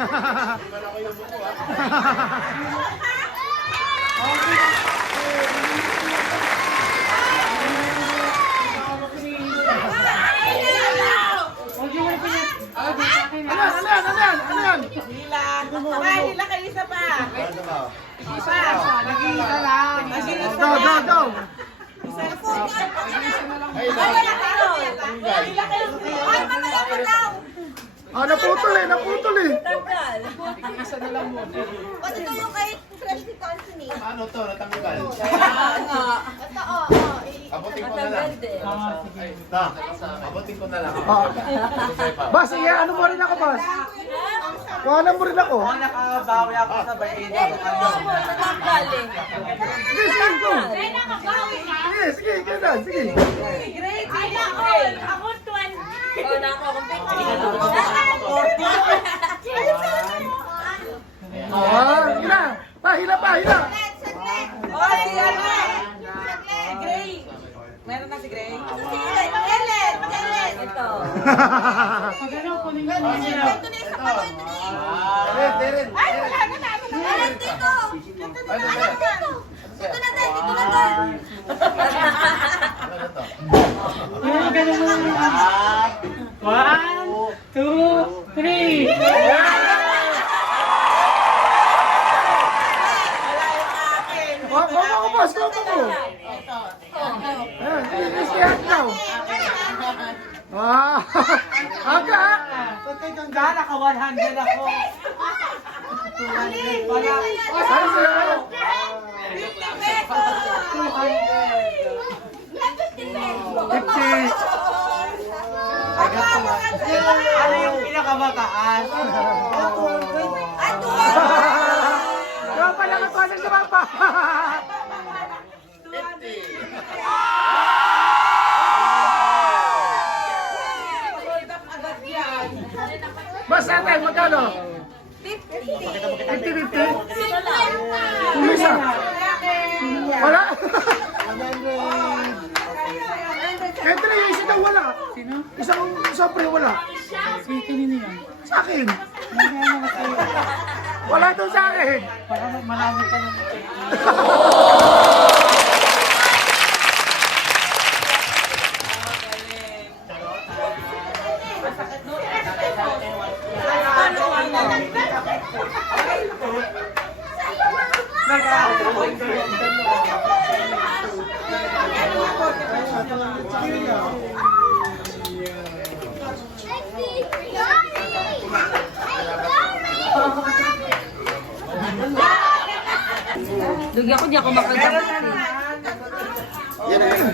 Ano? Hila kayo isa pa. Isa. Nag-iisa lang. Go. Isa po. Naputol eh. Isa na lang mo. Pati ito yung kahit fresh ni Carson eh. Ano to? Natanggal. Ito, Abutin ko na lang. Abutin ko na lang. Boss, ano mo rin ako, boss? Kuhanan mo rin ako. Nakabawi ako sa bayin. Sige. Ako 20. Oh, nako akong 20. Hila pa. Oh, si ano? Gray. Meron na si Gray. Mag-elet. Ito. Ito na isa pa. Deren. Ay, wala na. Elet dito. Dito na tayo. One, two, three. Boss, go. Aga! Pagkay kang gana ka, 100 ako. 200 pala. Saan sa'yo? 50 pesos. 200. 50. Ano yung pinakamataas? Yung pala ka pa ng lumapa. Boss, natin, magkano? 50. 50? Yung isa? Wala? Kaya yung isa daw wala. Sino? Isang sobre wala. Kanino yan? Sa akin. Wala doon sa akin. Para marami ka naman. Dugi ako, di ako makagamit. Yan na yun.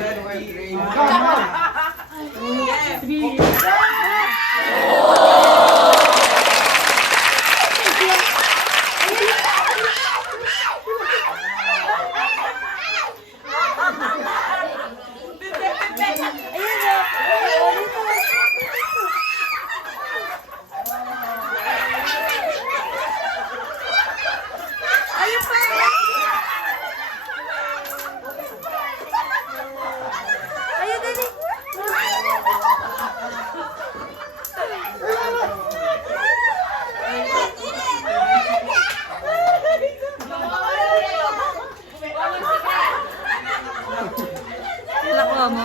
Nakuha mo?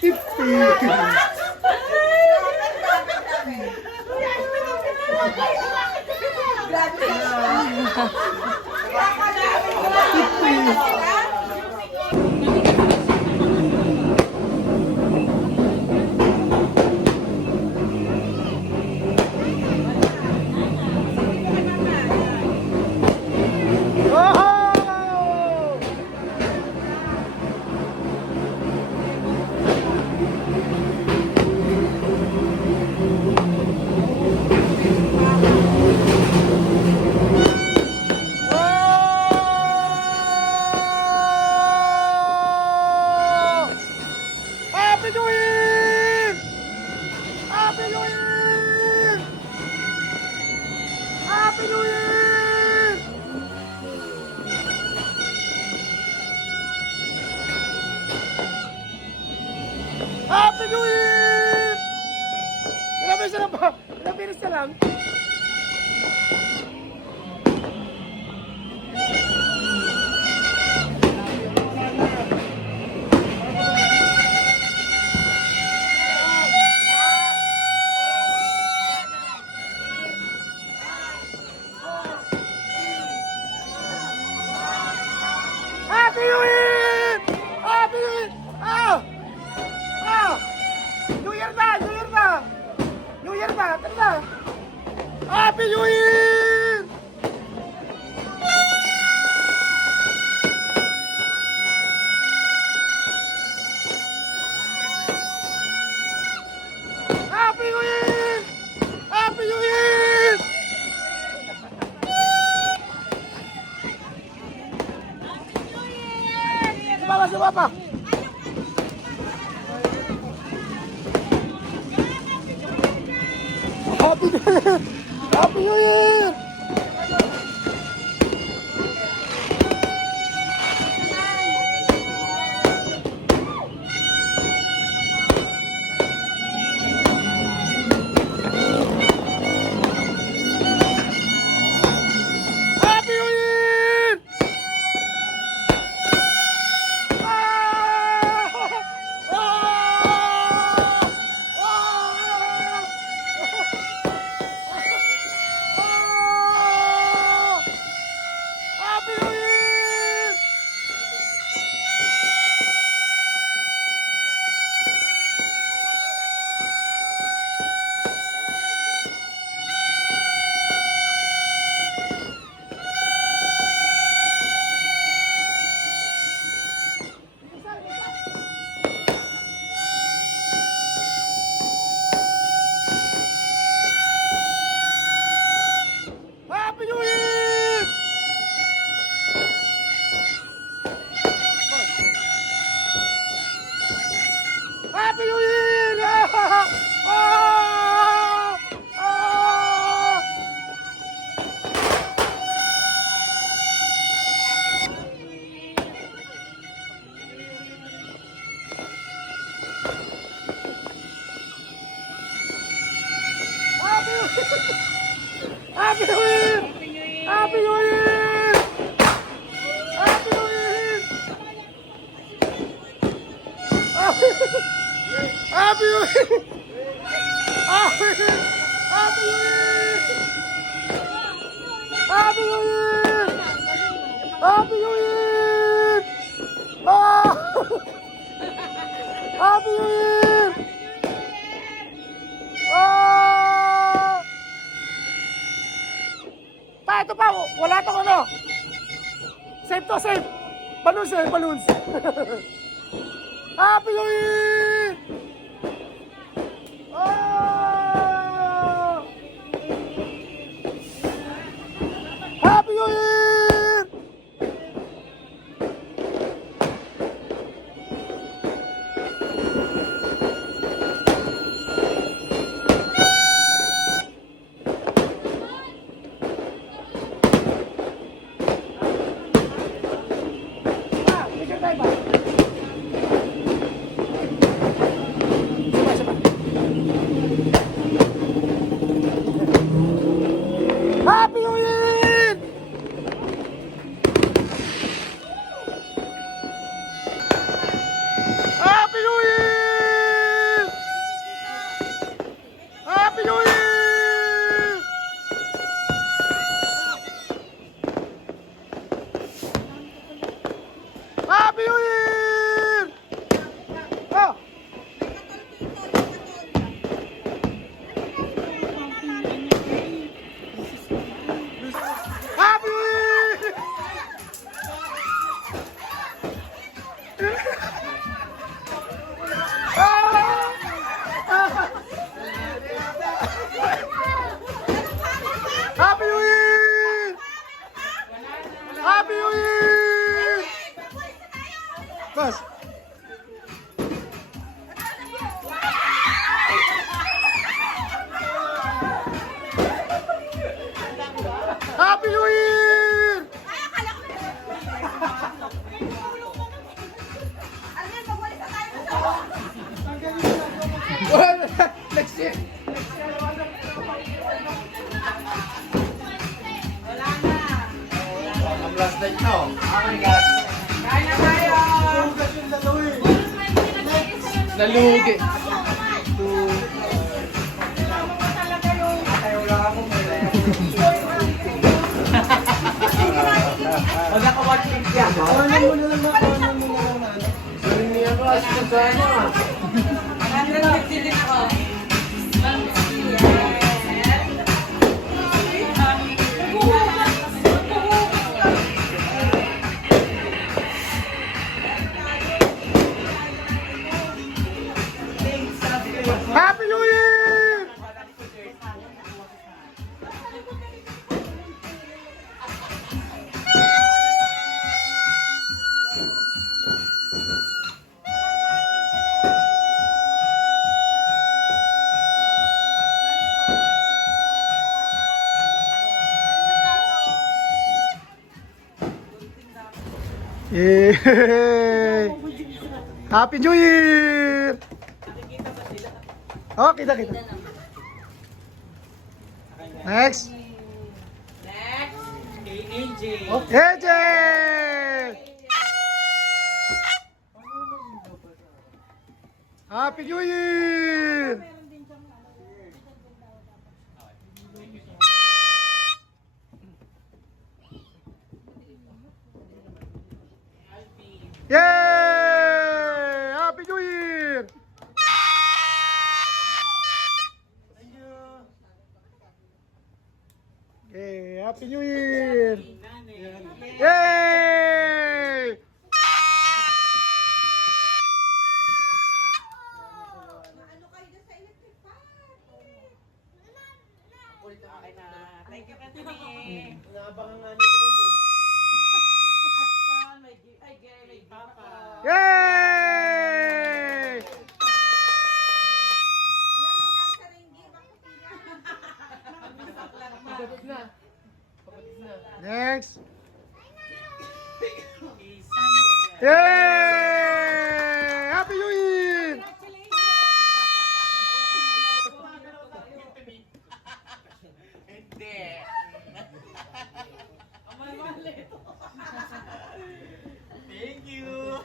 50. Happy New Year! Ilang beses na lang? Happy New Year! Happy New Year! Ah! Ah! New Year na! New Year na! New Year na! Tara na! Happy New Year! Happy New Year! Happy New Year! Sumama, sumama! Happy New Year! Happy New Year! Happy New Year! Ah! Ah! Ah! Happy New Year! Happy New Year! Happy New Year! Ah! Ah! Ah! Happy New Year! Happy New Year! Happy New Year! Happy New Year! Happy New Year! Happy New Year! Happy New Year! Happy New Year! Ah! Happy New Year! Ah! Pa, ito pa, wala tong ano. Save to save. Balloons eh, balloons. Happy New Year! Ah! Happy New Year! Ah, picture tayo ba? Sabay, sabay. Happy New Year! Happy New Year! Happy New Year! Happy New Year! Oh! Happy New Year! Happy New Year! Happy New Year! Bas. Happy New Year! Next year. Nalugi. Wala ka watching siya. Sabi niya ko, asya sa ano ah. 150 din ako. Happy New Year! Yay! Happy New Year! Oh, kita. Next. AJ! Happy New Year! Yay! Happy New Year! Yay! Happy New Year! Yay! Thank you, Anthony. Naabangan nga nila yun eh. Aston, may gift. Ay, Gary, may gift ako. Yay! Pagdating na. Pagdating na. Next. Yay! Happy New Year! Hindi. Thank you.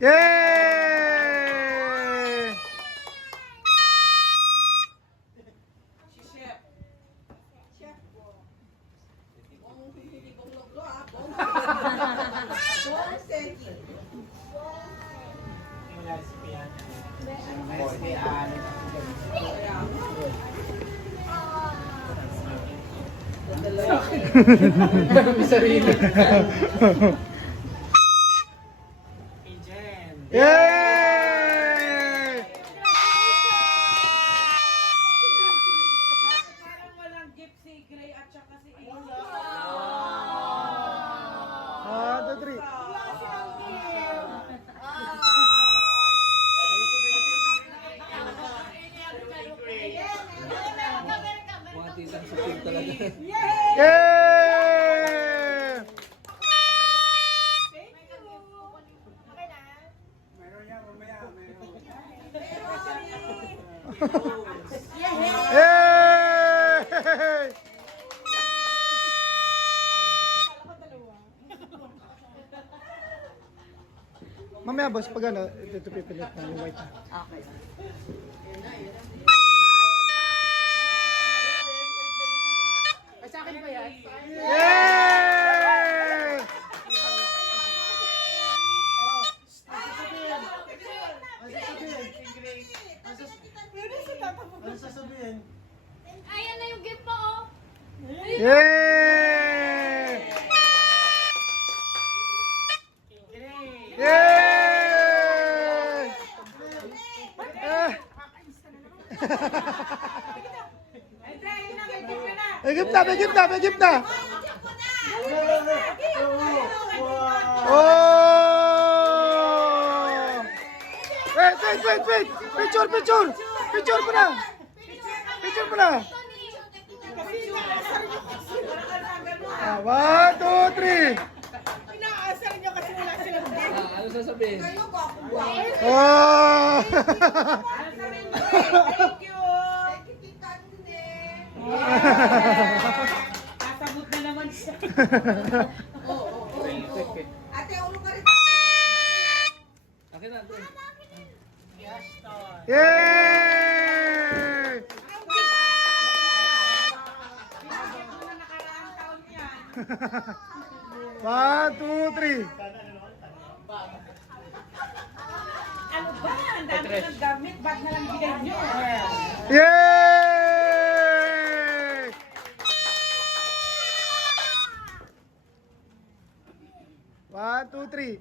Yay! Si Chef. May sarili. Yay! Parang walang gift si Gray at saka si Angel. 1, 2, 3. Yay! Yay! Mamaya boss, pag ano, ito pipilit na yung white na. Okay. Ay, sa akin ba yan? Yay! Ano sasabihin? Ayan na yung gift po, oh. Yay! Yay! Ah. Hindi, yun na, may gift ka na. May gift na, may gift na, may gift na! Oh! Wait! Picture! Picture mo na! Picture mo na! 1, 2, 3! Inaasar niyo kasi wala silang gift. Ano sasabihin? Oh! Thank you. Ate, ulo ka rin. Akin na, Andre. Yay! One, two, three. Ano ba? Ang dami ng gamit. Ba't na lang bigay nyo? Yay! One, two, three.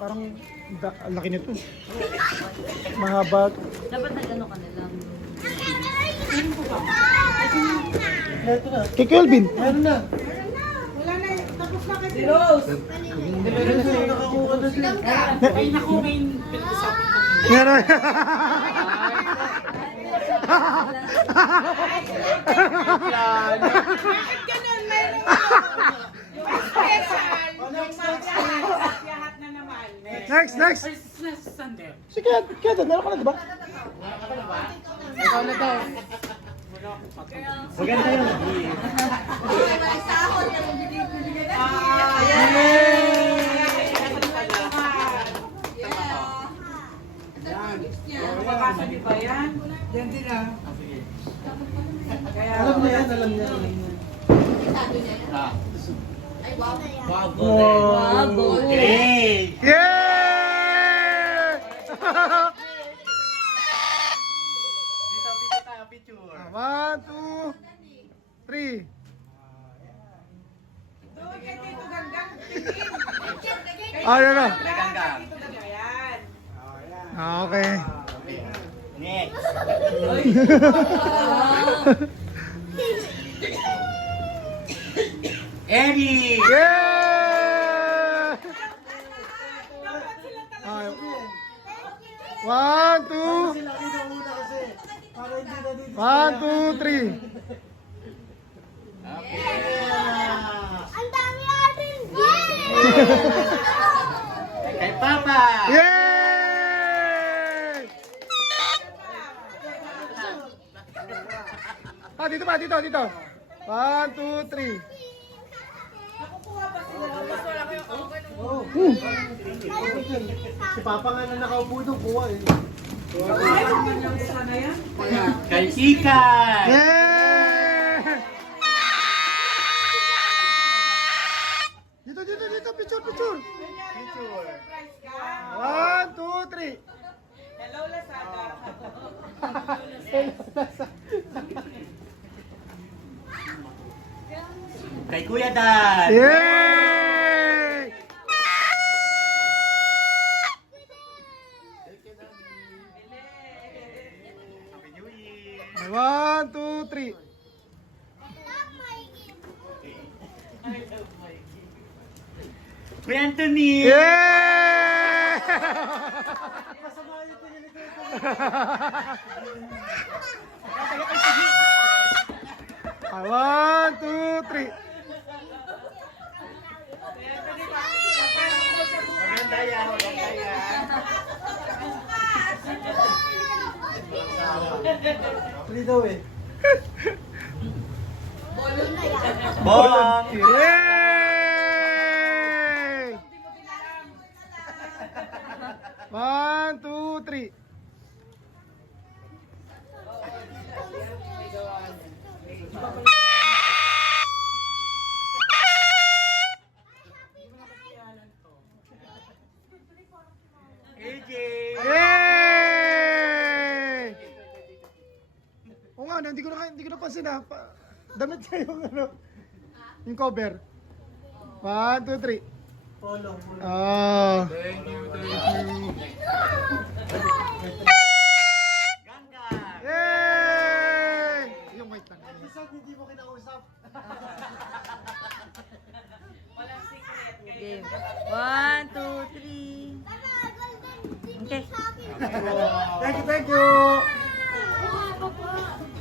Parang ang laki nito. Mahaba. Dapat nag-ano ka na lang. Kay Kelvin. Meron na. Wala na. Tapos na kasi. Si Rose. Meron na siya nakakuha na siya. Ay, naku, may pinag-usapan ko. Meron. Bakit ganun? Meron yung special. Yung maglahat na naman. Next, next. Sunday. Si Kevin, meron ka na, di ba? Ikaw na daw. Maganda yun. Mababasa niyo ba yan? Yan din ah. Kaya, Alam niya yan, alam niya. Yay! One, two, three. doon kay Tito Ganggang. Tingin. Ah, yan na. Kay Ganggang. Tito Ganggang. Ayan. Ah, okay. Eddie! Yeah! Ah, one, two. Sila una kasi. Para hindi na dito. One, two, three. Ang dami natin! Yay! Kay Papa! Yay! Ah, dito pa, dito, dito. One, two, three. Si Papa nga na nakaupo doon, kuha eh. Ay, magandang sana yan. Kay Ikan! Yeah! Dito, dito, dito. Picture, picture. Surprise ka. One, two, three. Hello, Lazada. Kay Kuya Dan! Yay! One, two, three. Kuya Anthony! Yay! One, two, three. Maganda yan, maganda yan. Tuloy daw eh. Bong! Yay! One, two, three. AJ! Yay! Oo nga, hindi ko napansin na. Damit siya yung ano, yung cover. One, two, three. Polo. Oh. Thank you. Ganga! Yay! Yung white lang. Minsan hindi mo kinausap. Walang secret. Game. 1, 2, 3. Okay. Thank you, thank you.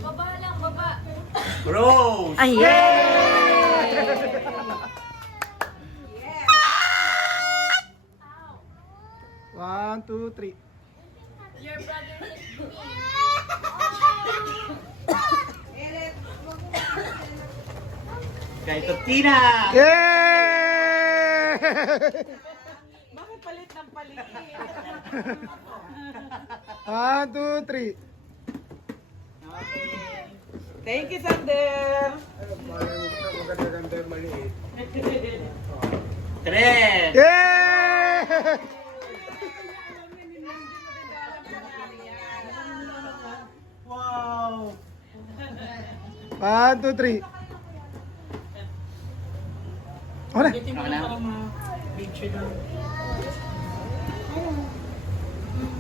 Baba lang, baba. Rose! Ay, One, two, three. Your brother is me. Eric, wag mo Kay Tutina. Yay! Bakit palit ng palit? 1, 2, 3. Thank you, Sander. Maganda-ganda yung maliit. Tres. Yay! Wow! 1, 2, 3. Ako na.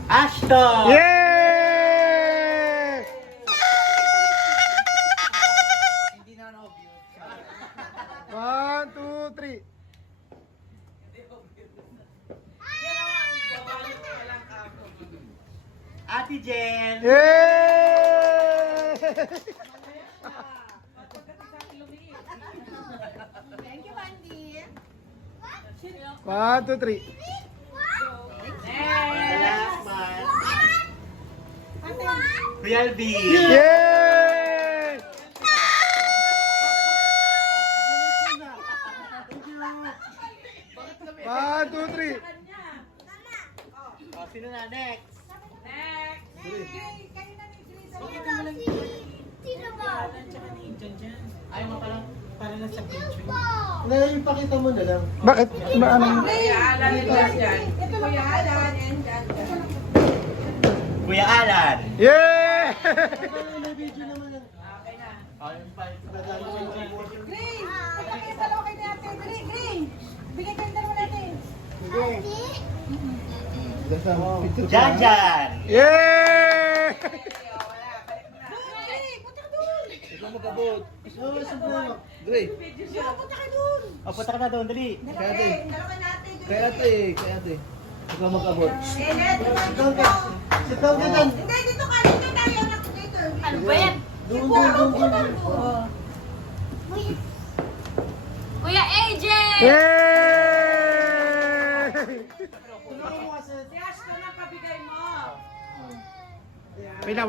Ashton. Yay! Hindi na obvious. 1, 2, 3. Ate Jen. Yay! Thank you, Wendy. 1, 2, 3. The last one. Kuya Alvin. Yay! One, two, three. Oh, sino na next? Sino ba? Ayaw mo pala. Na, yung pakita mo na lang. Bakit? Maano? Kuya Alan and Jan. Kuya Alan and Jan. Kuya Alan. Yay! May video naman yan. Oh, yung pa. Green! Pagkakita dalawa kayo natin. Green! Bigay kayo dalawa natin. Jan Jan. Yay! Punta ka doon! Ikaw magkabot. Oo, sabi Gray. Punta ka doon! O, punta ka na doon, dali. Kaya ate. Dalawa natin. Kaya ate. Kaya ate. Ikaw magkabot. Dito ka. Sit down ka dyan. Hindi, dito ka. Dito tayo. Dito. Ano ba yan? Doon. Kuya AJ! Yay! Si Ashton ang kabigay mo. Wait lang.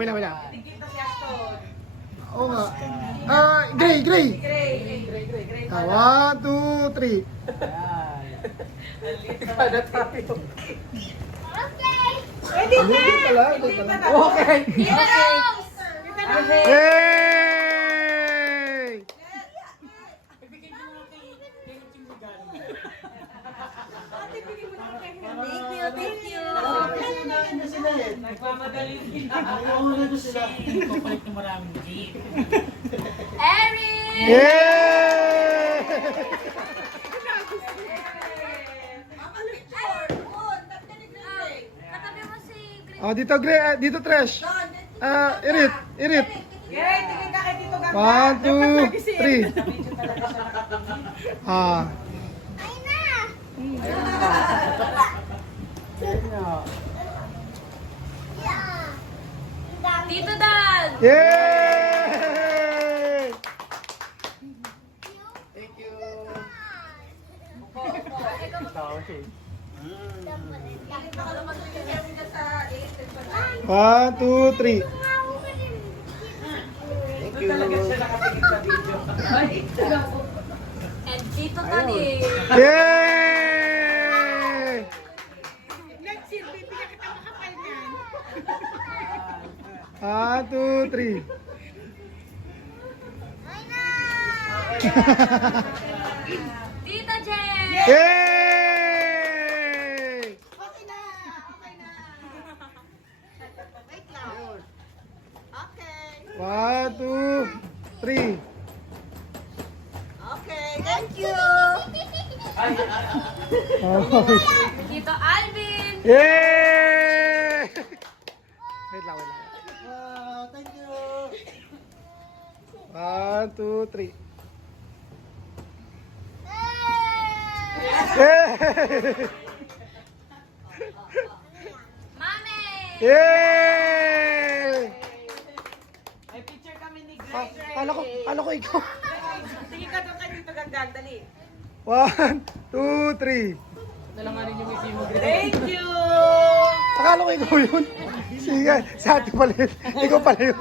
Tigit na si Ashton. Oo nga. Gray. Gray. One, two, three. Eh, dito na. Dito na. Okay. Kita Rose! Yay! Thank you. Kinain na sila eh. Nagmamadali sila. Naiuuna na sila. Erin! Yay! Katabi mo si Green. Oh, dito Gray, dito Trish. Irit. Gray, tingin ka kay Tito Ganda. 1, 2, 3. Ah. Tito Dan! Yay! Thank you. One, two, three. Thank you. And Tito Tani. Yay! Nagsilbi, bigyan kita makapal niyan. 1, 2, 3. Tita Jen! Yay! Okay na. Wait lang. Okay. 1, 2, 3. Okay, thank you. Oh. Tito Alvin! Yay! Wait lang. Thank you. 1, 2, 3. Yay! Mami! Yay! May picture kami ni Gray. Kala ko ikaw. Sige ka doon kay Tito Ganda, dali. 1, 2, 3. Thank you. Akala ko ikaw yun. Sige, sa atin pala yun. Ikaw pala yun.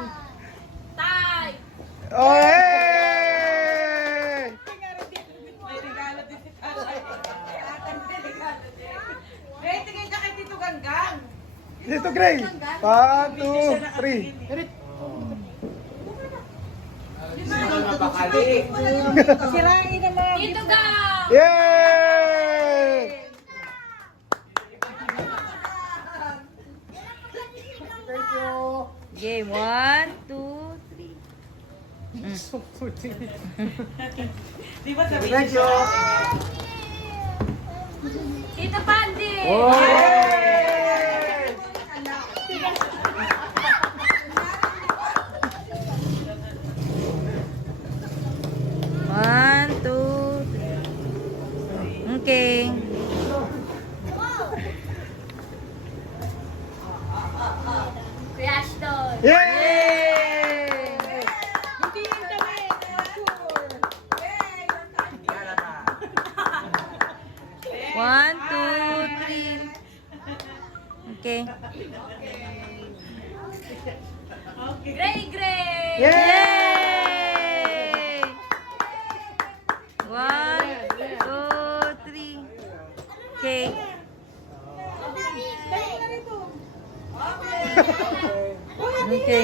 Tay! Oh, hey! Dito, Gray. 1, 2, 3. Sirain na mga Tito Gab! Yay! Thank you. Game 1, 2, 3. Di ba sabi Thank you. Tito Pandi! One, two, three. Okay. Crash doll! Yay! Hindi yun kami. One, two, three. Okay. Gray Gray! Yay! One, two, three. Okay. Okay.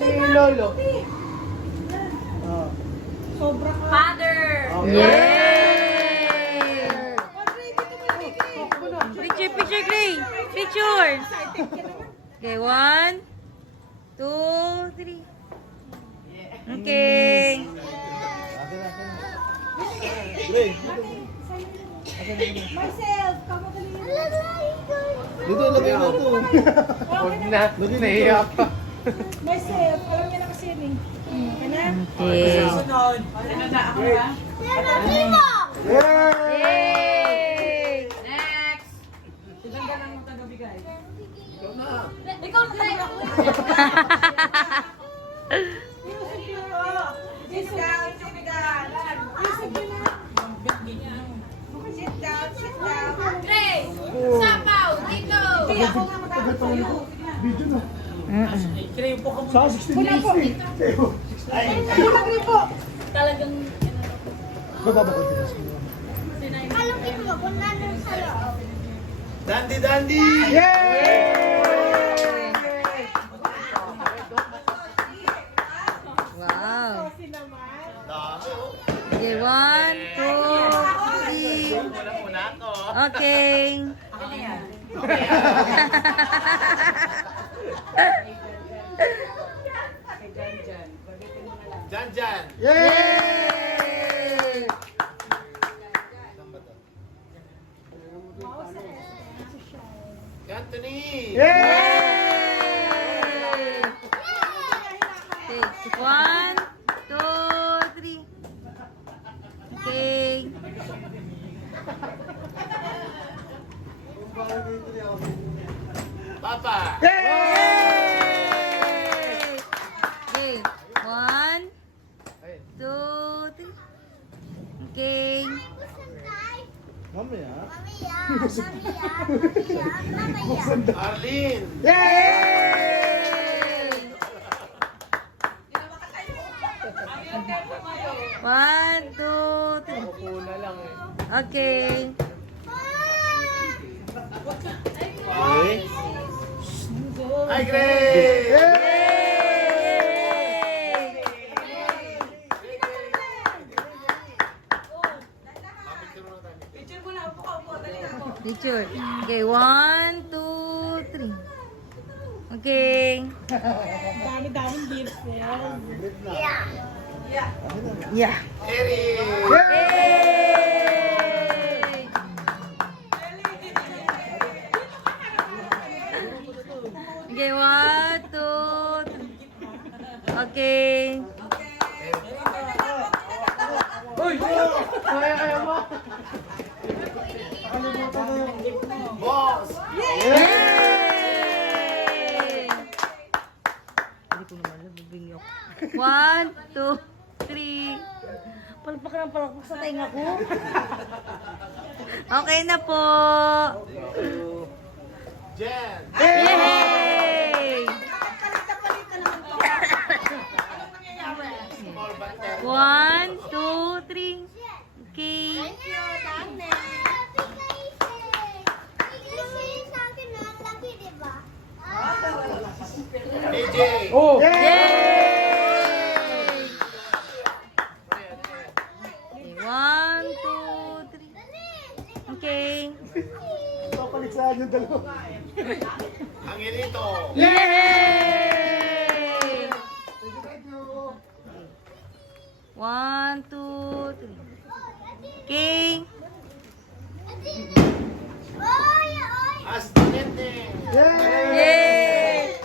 Si Lolo. Sobrang Father! Yay! Picture, picture, Gray. Picture. Okay, 1, 2, 3. Okay. myself. Kamadali yun. Dito, lagay mo ito. Huwag na. Nahiya pa. Myself. Alam niya na kasi yun eh. Kana? Okay. Sunod. Ano na ako ba? Yay! Yay! Next! Ilan ka lang magkagabigay? Ikaw Gray! Sit down, sit down. Sit down, sit down. Gray! Sapaw! Dito! Hindi, ako nga magkakasayo. Video na. Sa 16 Wala po. Wala rin po. Talagang... Bababa ko dito. Dandy, dandy! Wow. Kasi naman. Okay, 1, 2, 3. Muna ako. Okay. Jan, Jan. Yay! Anthony! Yay! Okay, 1, 2, 3. Okay. Papa! Yay! Okay, 1, 2, 3. Okay. Mamaya. Arlene! Yay! 1, 2, 3. Okay. Okay. Hi, Grace! Yay! Picture mo na. Upo ka, upo. Dali ako. Picture. Okay, 1, 2, 3. Okay. Dami-daming beers. Yeah. Eric! Yay! Okay, 1, 2, 3. Okay. Boss! Yay! Hindi ko naman nabibingi ako. 1, 2, 3. Palpak ng palpak sa tenga ko. Okay na po. Jen! Yay! Small but 1, 2, 3. Okay. Thank you, Dane. Oh! Yay! Okay, 1, 2, 3. Okay. Papaligsahan yung dalawa. Angelito! Yay! Thank you. 1, 2, 3. Okay. Astonete! Yay! Yay!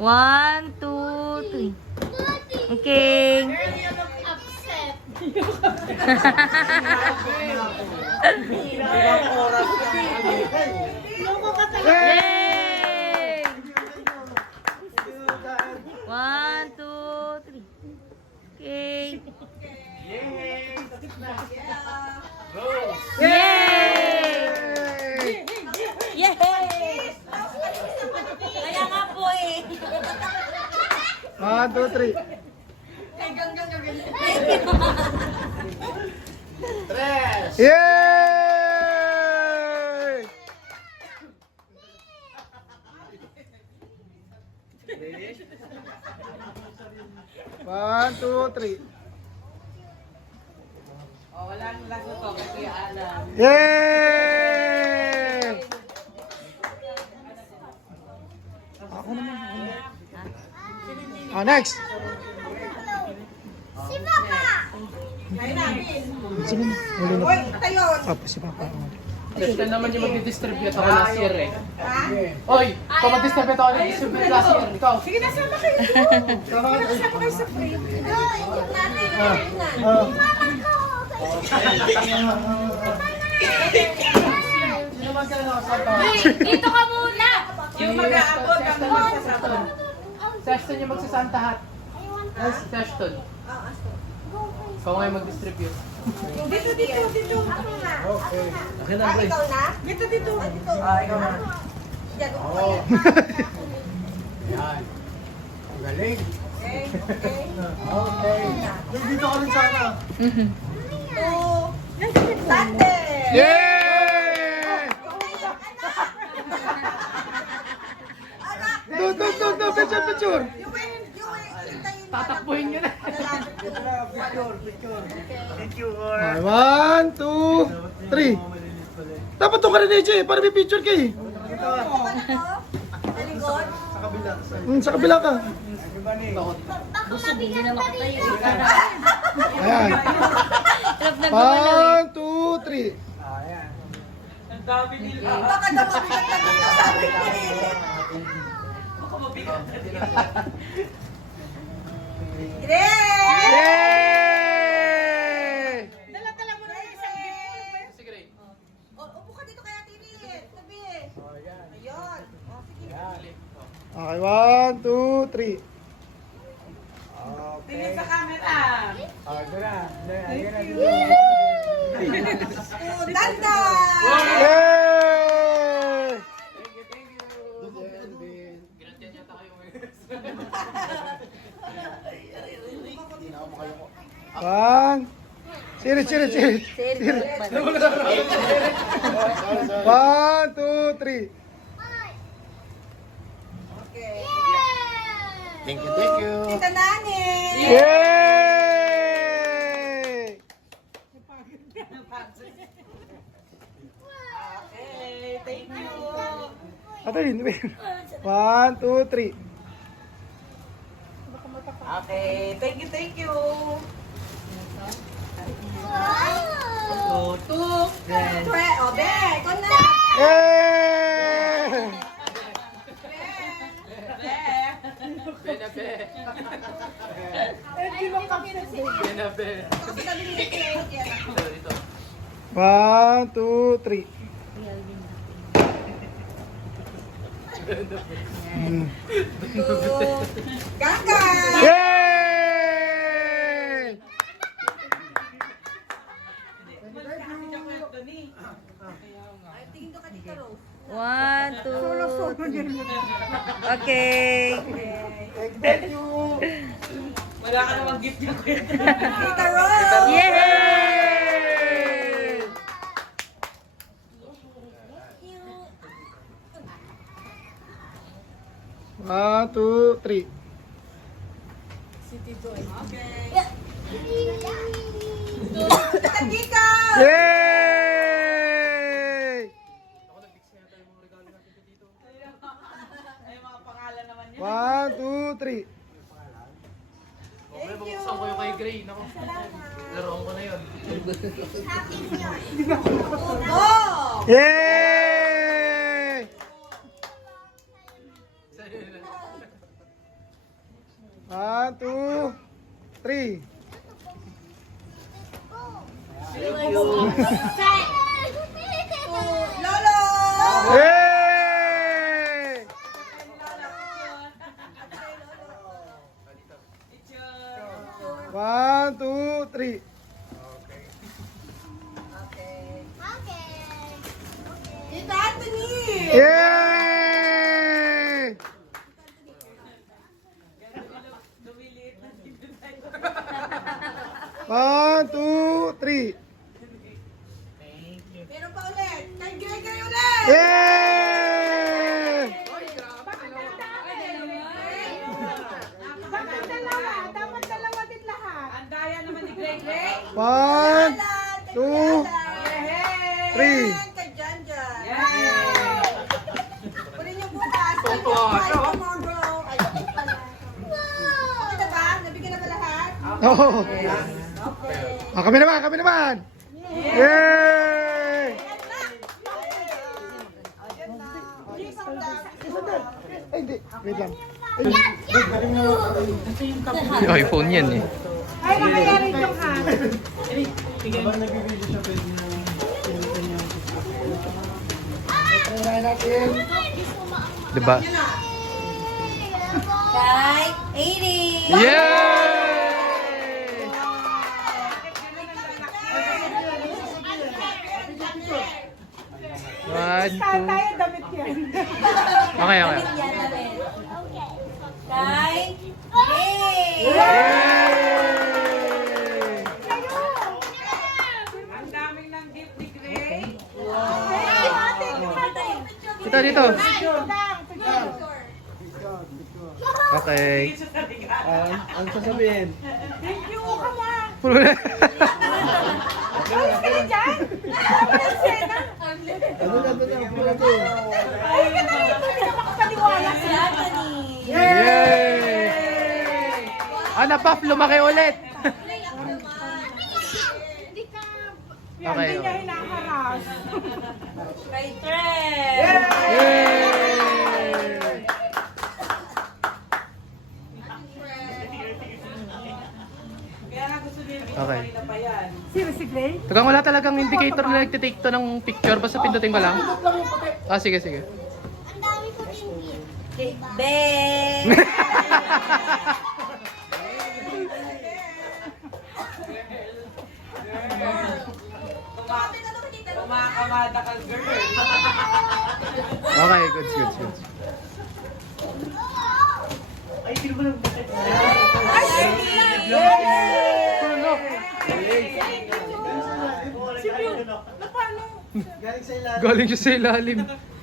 One, two, three. Okay. Yay! 1, 2, 3. Okay. Yay! Yay! Kaya nga po eh. 1, 2, 3. Tres! Yay! One, two, three. Yay! Ako naman. Oh, next. Sige na. Huli na. Papa, si Papa. Ito naman yung mag-distribute ako last year eh. Oy, kung mag-distribute ako nag-distribute last year, ikaw. Sige, nasama kayo. Nasama kayo sa frame. Sino man sila nakasama? Dito ka muna! Yung mag-aabot kami magsasama. Session yung magsasantahat. Session. Ikaw ngayon mag-distribute. Dito. Ako na. Okay na, Bray. Ikaw na? Dito. Ikaw na. Yan. Ang galing. Okay. Dito ka rin sana. Sante! Yay! Do, picture. Tatakbuhin nyo na. Okay, 1, 2, 3. Dapat to ka rin, AJ, para may picture ka eh. Sa kabila ka. Busog, hindi na makatayo. Ayan. Hirap na gumalaw 1, eh. 2, 3. Baka daw mabigat na dito sabi ko Grace! Yay! Dala mo na yung isang gift. Sige, Ray. Upo ka dito kaya Tini. Tabi. Ayun. Sige. Okay, 1, 2, 3. Tingin sa camera. Danda! Yay! Ginantiyan yata kayo ngayon. One. Sirit. Serious. 1, 2, 3. Okay. Thank you. Tita Nani! Yay! Okay, thank you. Ito yun. 1, 2, 3. Okay, thank you. O, Be, ikaw na. Yay! Benabe. Benabe. Kasi kami ni Claire, yan. Dito. 1, 2, 3. Ganga! Yay! Tingin ka dito, Rose. 1, 2, 3. Okay. Thank you. Wala ka namang gift niya, Kuya. Tita Rose! Yay! 1, 2, 3. Tagika! Yay! Ay, mga pangalan naman yan. 1, 2, 3. Okay, bubuksan ko yung kay Gray. Naku. Laruan ko na yun. Oh! Yay! Sa'yo na. 1, 2, 3. Lolo! Yay! Picture. 1, 2, 3. Tita Anthony! Yay! Lumiliit na dito tayo. 1, 2, 3. Meron pa ulit. Kay Gregor ulit! Yay! Dapat dalawa. Dapat dalawa din lahat. Ang daya naman ni Gregor. 1, 2, 3. Kay Janjan. Yay! Kunin niyo bukas. Ay, pala. Okay na ba? Nabigyan na ba lahat? Oh. Okay. Ah, kami naman, kami naman. Yay! Ay, hindi. Wait lang. Yung iPhone yan eh. Ay, nakayari itong hand. Habang nagbibideo siya, pwede na pilitan niya. Diba? Kay 80. Yay! One, two. Tayo damit yan. Okay, okay. Yan namin. Kay Hey! Ang daming ng gift ni Gray. Dito, dito. Okay. Ano sasabihin? Thank you, kama. Alis ka na dyan! Ano na, upo natin. Ay, ka na dito, hindi ka makapaniwala. Si Anthony. Yay! Ana, Puff, lumaki ulit. Yan, Okay, hindi niya okay. hinaharas. Kay Trev. Kaya nga gusto niya yung Okay. kanina pa yan. Tagang wala talagang indicator na nagtitake to ng picture. Basta pindutin ko lang. Ah, sige, sige. Ben. Kumakamada ka, girl. Okay, goods, goods, goods. Galing sa ilalim. Galing siya sa ilalim.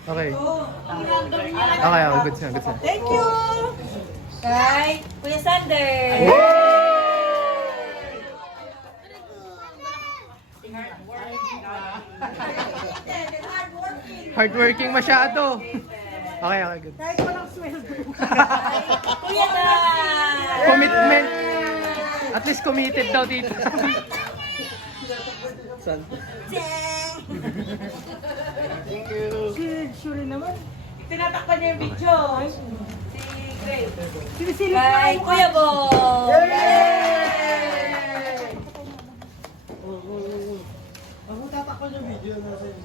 Okay. Okay, okay, goods na, goods na. Thank you! Kay Kuya Sander. Hardworking masyado. Okay, okay, good. Kahit walang sweldo. Kuya Dan. Commitment. At least committed daw dito. Sure naman. Tinatakpan niya yung video. Si Gray. Kay Kuya Bo. Ako tatakpan yung video natin.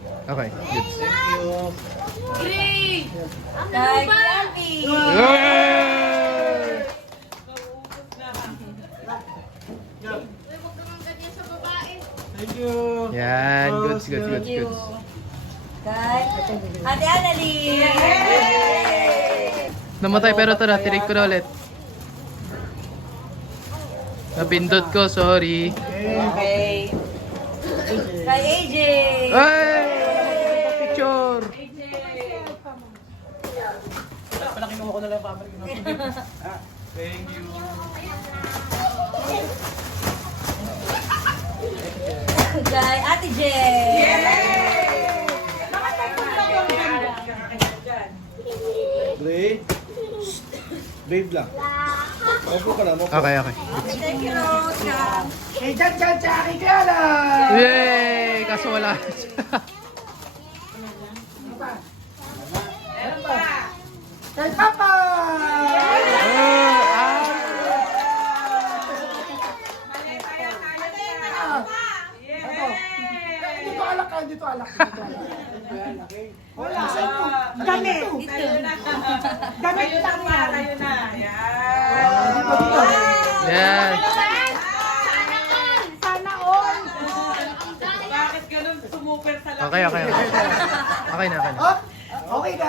Okay, goods. Kay Gabby. Yay! Thank you. Yan, goods, goods, goods, Thank you. goods. Kay Ate Annalyn. Namatay pero ito na, tinig ko na ulit. Napindot ko, sorry. Okay. Kay AJ. Ay! Picture! AJ. Pala kinuha ko na lang pabalik. Thank you. Kay Ate Jen. Brave. Brave lang. Opo ka lang. Opo. Okay, okay. Thank you, Rose. Eh, dyan, sa akin kaya lang. Yay! Kaso wala. Kay Papa! Dito alak ka, dito alak. Wala. Damit. Damit lang yan. Yan. Sana all. Okay, okay, okay. Okay na, okay na. Oh, okay na.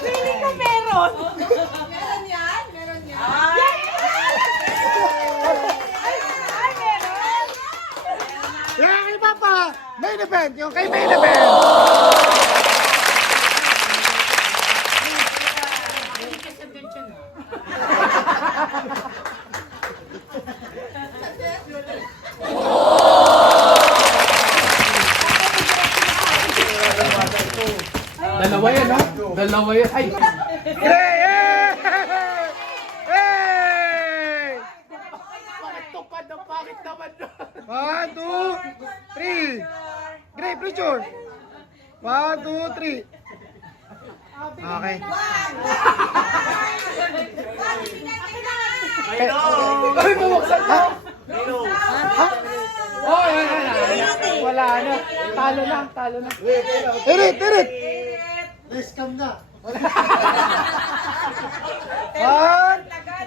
Feeling ko meron. Meron yan? Meron yan? Ay, meron. Yan kay Papa. Main event. Yung kay main event. Dalawa yan, ha? Dalawa yan. Ay! Hey! Hey! Bakit tupad na? Bakit naman na? 1, 2, 3. Great, Richard. 1, 2, 3. Okay. Ay, bumuksan mo! Oh, yan, yan. Wala na. Talo lang, talo na. Erit, Erit. Let's come na. 1,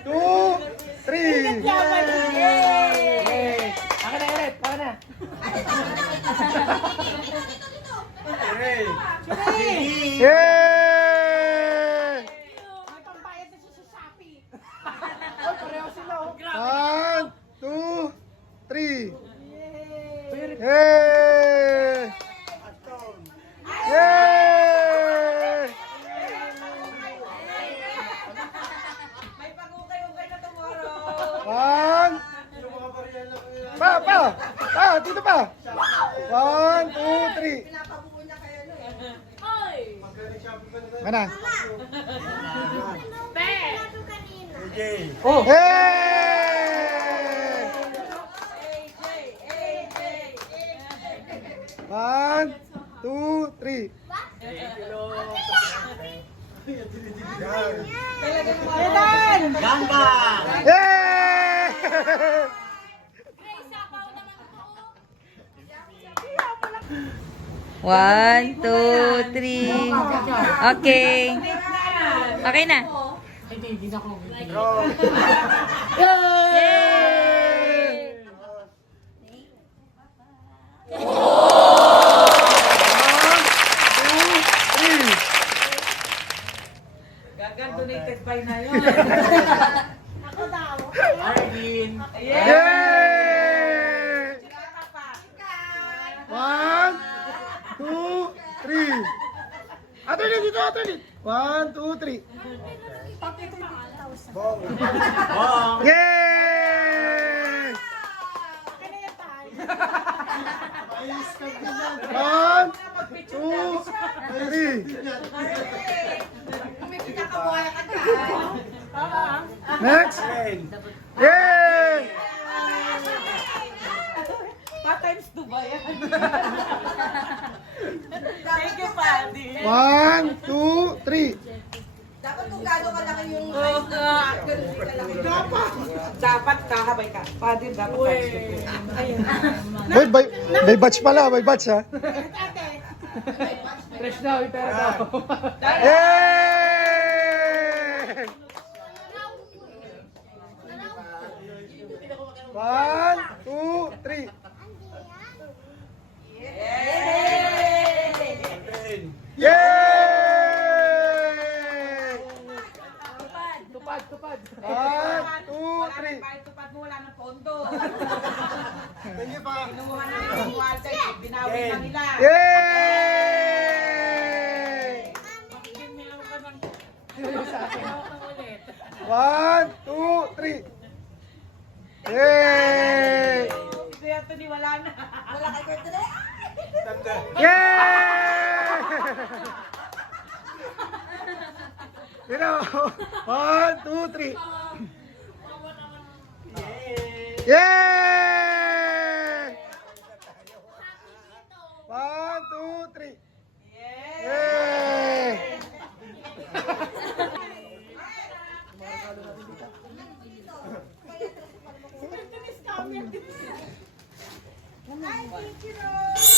2, 3. Yay! Akin na, Eret. Akin na. Yay! Ay, pareho sila, oh. 1, 2, 3. Yay! Yay! May pag-ukay-ukay na tomorrow. 1. Pa, dito pa. 1, 2, 3. Pinapabuo niya kayo no eh. Mana? Oh! Hey! 1, 2, 3. Yay! One, two, three. Okay. Okay na. Hindi, hindi na ako. Yay! Gagan donated by na yun. Arvin! Yay! 1, 2, 3. Attorney, dito, attorney. 1, 2, 3. Yay! 1, 2, 3. May pinakabuhay ka na. Next. Yay! Pa-times 2 ba yan? Thank you, Paddy. 1, 2, 3. Dapat kung gano'n kalaki yung size na ganun din kalaki. Dapat kahabay ka. Paddy, dapat times 2. Ayun. May batch pala, may batch ha. Fresh na, may pera daw. Yay! 1, 2, 3. Yay! tupad. 1, 2, 3. Tupad mo, wala ng pondo. Thank you pa. Kinuha na yung Walter, binawi na nila. Yay! 1, 2, 3. Yay! Si Kuya Tony, wala na. Wala kay Kurt today. Yay! You know, 1, 2, 3. Yay! 1, 2, 3. Yay! Ay, thank you, Lord.